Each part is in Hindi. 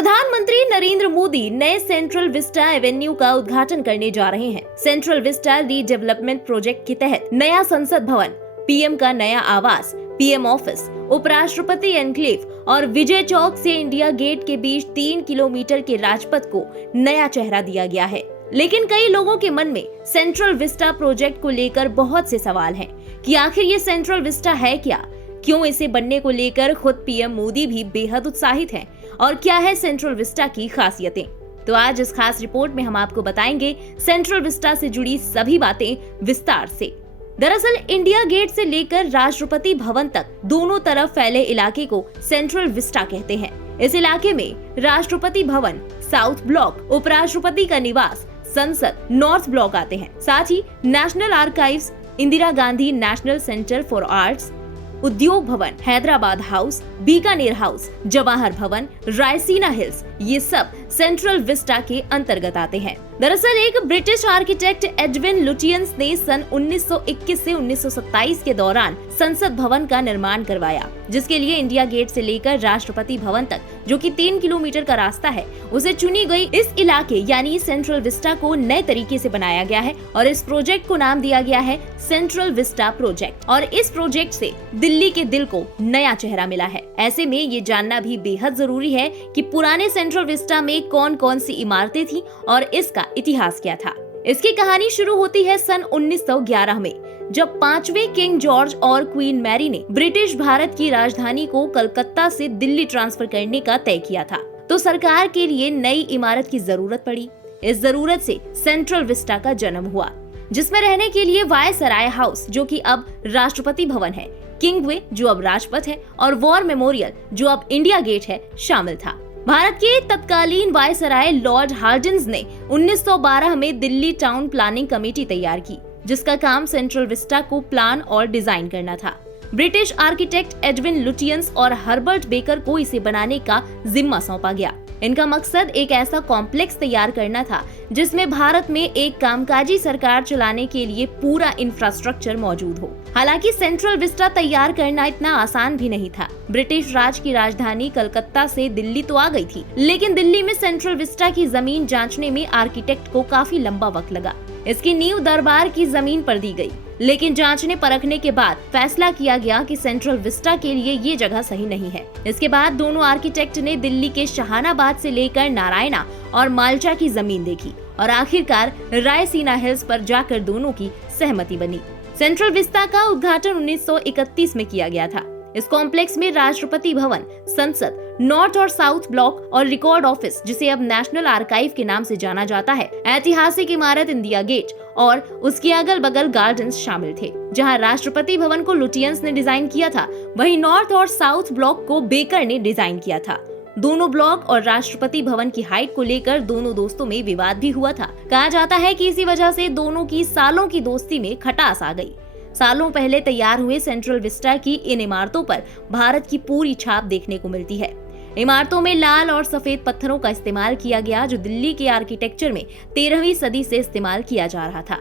प्रधानमंत्री नरेंद्र मोदी नए सेंट्रल विस्टा एवेन्यू का उद्घाटन करने जा रहे हैं। सेंट्रल विस्टा रीडेवलपमेंट प्रोजेक्ट के तहत नया संसद भवन, पीएम का नया आवास, पीएम ऑफिस, उपराष्ट्रपति एनक्लेव और विजय चौक से इंडिया गेट के बीच 3 किलोमीटर के राजपथ को नया चेहरा दिया गया है। लेकिन कई लोगों के मन में सेंट्रल विस्टा प्रोजेक्ट को लेकर बहुत से सवाल हैं कि आखिर ये सेंट्रल विस्टा है क्या, क्यों इसे बनने को लेकर खुद पीएम मोदी भी बेहद उत्साहित हैं और क्या है सेंट्रल विस्टा की खासियतें। तो आज इस खास रिपोर्ट में हम आपको बताएंगे सेंट्रल विस्टा से जुड़ी सभी बातें विस्तार से। दरअसल इंडिया गेट से लेकर राष्ट्रपति भवन तक दोनों तरफ फैले इलाके को सेंट्रल विस्टा कहते हैं। इस इलाके में राष्ट्रपति भवन, साउथ ब्लॉक, उपराष्ट्रपति का निवास, संसद, नॉर्थ ब्लॉक आते हैं। साथ ही National Archives, Indira Gandhi National Centre for Arts, Udyog Bhavan, Hyderabad House, Bikaner House, Jawahar Bhavan, Raisina hills, ये सब सेंट्रल विस्टा के अंतर्गत आते हैं। दरअसल एक ब्रिटिश आर्किटेक्ट एडविन लुटियंस ने सन 1921 से 1927 के दौरान संसद भवन का निर्माण करवाया, जिसके लिए इंडिया गेट से लेकर राष्ट्रपति भवन तक, जो कि 3 किलोमीटर का रास्ता है, उसे चुनी गई इस इलाके यानी सेंट्रल विस्टा को नए तरीके से बनाया गया है और इस प्रोजेक्ट को नाम दिया गया है सेंट्रल विस्टा प्रोजेक्ट। और इस प्रोजेक्ट से दिल्ली के दिल को नया चेहरा मिला है। ऐसे में ये जानना भी बेहद जरूरी है कि पुराने सेंट्रल विस्टा में कौन कौन सी इमारतें थी और इसका इतिहास क्या था। इसकी कहानी शुरू होती है सन 1911 में, जब 5वें किंग जॉर्ज और क्वीन मैरी ने ब्रिटिश भारत की राजधानी को कलकत्ता से दिल्ली ट्रांसफर करने का तय किया था। तो सरकार के लिए नई इमारत की जरूरत पड़ी। इस जरूरत से सेंट्रल विस्टा का जन्म हुआ, जिसमें रहने के लिए वायसराय हाउस, जो कि अब राष्ट्रपति भवन है, किंगवे, जो अब राजपथ है, और वॉर मेमोरियल, जो अब इंडिया गेट है, शामिल था। भारत के तत्कालीन वायसराय लॉर्ड हार्डिंस ने 1912 में दिल्ली टाउन प्लानिंग कमेटी तैयार की, जिसका काम सेंट्रल विस्टा को प्लान और डिजाइन करना था। ब्रिटिश आर्किटेक्ट एडविन लुटियंस और हर्बर्ट बेकर को इसे बनाने का जिम्मा सौंपा गया। इनका मकसद एक ऐसा कॉम्प्लेक्स तैयार करना था जिसमें भारत में एक कामकाजी सरकार चलाने के लिए पूरा इंफ्रास्ट्रक्चर मौजूद हो। हालांकि सेंट्रल विस्टा तैयार करना इतना आसान भी नहीं था। ब्रिटिश राज की राजधानी कलकत्ता से दिल्ली तो आ गई थी, लेकिन दिल्ली में सेंट्रल विस्टा की जमीन जांचने में आर्किटेक्ट को काफी लंबा वक्त लगा। इसकी नींव दरबार की जमीन पर दी गई, लेकिन जांचने परखने के बाद फैसला किया गया कि सेंट्रल विस्टा के लिए ये जगह सही नहीं है। इसके बाद दोनों आर्किटेक्ट ने दिल्ली के जहानाबाद से लेकर नारायणा और माल्टा की जमीन देखी और आखिरकार रायसीना हिल्स पर जाकर दोनों की सहमति बनी। सेंट्रल विस्टा का उद्घाटन 1931 में किया गया था। इस कॉम्प्लेक्स में राष्ट्रपति भवन, संसद, नॉर्थ और साउथ ब्लॉक और रिकॉर्ड ऑफिस, जिसे अब नेशनल आर्काइव के नाम से जाना जाता है, ऐतिहासिक इमारत इंडिया गेट और उसके अगल बगल गार्डन्स शामिल थे। जहां राष्ट्रपति भवन को लुटियंस ने डिजाइन किया था, वहीं नॉर्थ और साउथ ब्लॉक को बेकर ने डिजाइन किया था। दोनों ब्लॉक और राष्ट्रपति भवन की हाइट को लेकर दोनों दोस्तों में विवाद भी हुआ था। कहा जाता है कि इसी वजह से दोनों की सालों की दोस्ती में खटास आ गई। सालों पहले तैयार हुए सेंट्रल विस्टा की इन इमारतों पर भारत की पूरी छाप देखने को मिलती है। इमारतों में लाल और सफेद पत्थरों का इस्तेमाल किया गया, जो दिल्ली के आर्किटेक्चर में 13वीं सदी से इस्तेमाल किया जा रहा था।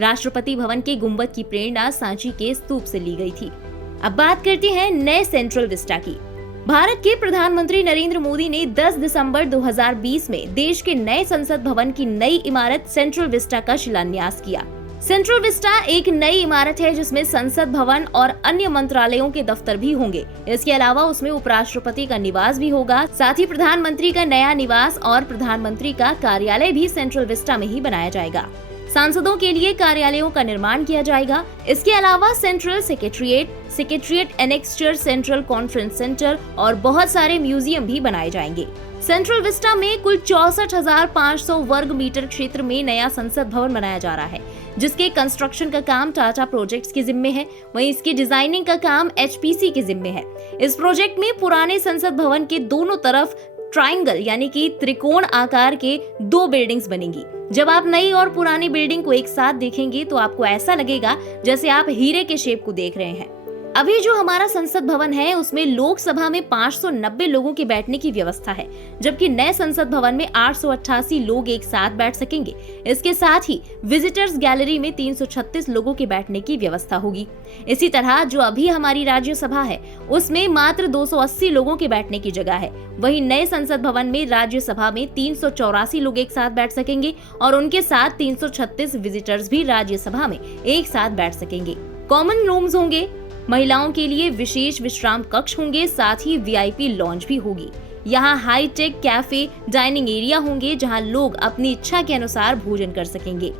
राष्ट्रपति भवन के गुंबद की प्रेरणा सांची के स्तूप से ली गई थी। अब बात करते हैं नए सेंट्रल विस्टा की। भारत के प्रधानमंत्री नरेंद्र मोदी ने 10 दिसंबर 2020 में देश के नए संसद भवन की नई इमारत सेंट्रल विस्टा का शिलान्यास किया। सेंट्रल विस्टा एक नई इमारत है जिसमें संसद भवन और अन्य मंत्रालयों के दफ्तर भी होंगे। इसके अलावा उसमें उपराष्ट्रपति का निवास भी होगा। साथ ही प्रधानमंत्री का नया निवास और प्रधानमंत्री का कार्यालय भी सेंट्रल विस्टा में ही बनाया जाएगा। सांसदों के लिए कार्यालयों का निर्माण किया जाएगा। इसके अलावा central secretariat annexure, central conference centre और बहुत सारे म्यूजियम भी बनाए जाएंगे। सेंट्रल विस्टा में कुल 64,500 वर्ग मीटर क्षेत्र में नया संसद भवन बनाया जा रहा है, जिसके कंस्ट्रक्शन का काम टाटा प्रोजेक्ट्स के जिम्मे है। वहीं इसकी डिजाइनिंग का काम एचपीसी के जिम्मे है। इस प्रोजेक्ट में पुराने संसद भवन के दोनों तरफ ट्रायंगल यानी कि त्रिकोण आकार के 2 बिल्डिंग्स बनेंगी। जब आप नई और पुरानी बिल्डिंग को एक साथ देखेंगे तो आपको ऐसा लगेगा जैसे आप हीरे के शेप को देख रहे हैं। अभी जो हमारा संसद भवन है उसमें लोकसभा में 590 लोगों के बैठने की व्यवस्था है, जबकि नए संसद भवन में 888 लोग एक साथ बैठ सकेंगे। इसके साथ ही विजिटर्स गैलरी में 336 लोगों के बैठने की व्यवस्था होगी। इसी तरह जो अभी हमारी राज्यसभा है उसमें मात्र 280 लोगों के बैठने की जगह है। वहीं नए संसद भवन में राज्यसभा में 384 लोग एक साथ बैठ सकेंगे और उनके साथ 336 विजिटर्स भी राज्यसभा में एक साथ बैठ सकेंगे। कॉमन रूम्स होंगे, महिलाओं के लिए विशेष विश्राम कक्ष होंगे, साथ ही वीआईपी लॉन्ज भी होगी। यहाँ हाईटेक कैफे, डाइनिंग एरिया होंगे जहाँ लोग अपनी इच्छा के अनुसार भोजन कर सकेंगे।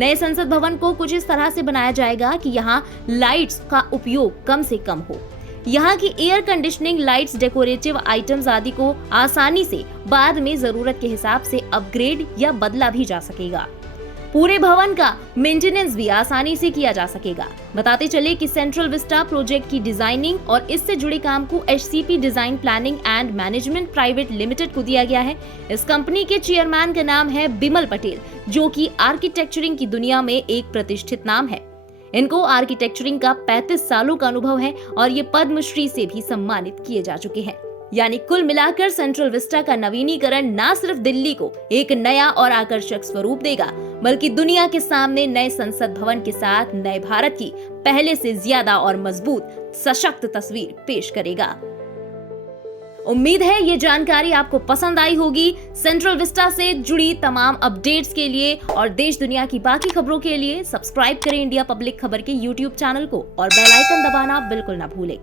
नए संसद भवन को कुछ इस तरह से बनाया जाएगा कि यहाँ लाइट्स का उपयोग कम से कम हो। यहाँ की air conditioning, lights, decorative items आदि को आसानी से बाद में जरूरत के हिसाब से अपग्रेड या बदला भी जा सकेगा। पूरे भवन का मेंटेनेंस भी आसानी से किया जा सकेगा। बताते चले कि सेंट्रल विस्टा प्रोजेक्ट की डिजाइनिंग और इससे जुड़े काम को HCP design planning and management private limited को दिया गया है। इस कंपनी के चेयरमैन का नाम है बिमल पटेल, जो कि आर्किटेक्चरिंग की दुनिया में एक प्रतिष्ठित नाम है। इनको आर्किटेक्चरिंग का 35 सालों का अनुभव है और ये पद्मश्री से भी सम्मानित किए जा चुके हैं। यानी कुल मिलाकर सेंट्रल विस्टा का नवीनीकरण न सिर्फ दिल्ली को एक नया और आकर्षक स्वरूप देगा, बल्कि दुनिया के सामने नए संसद भवन के साथ नए भारत की पहले से ज्यादा और मजबूत, सशक्त तस्वीर पेश करेगा। उम्मीद है ये जानकारी आपको पसंद आई होगी। सेंट्रल विस्टा से जुड़ी तमाम अपडेट्स के लिए और देश दुनिया की बाकी खबरों के लिए सब्सक्राइब करें इंडिया पब्लिक खबर के YouTube चैनल को और बेल आइकन दबाना बिल्कुल ना भूलें।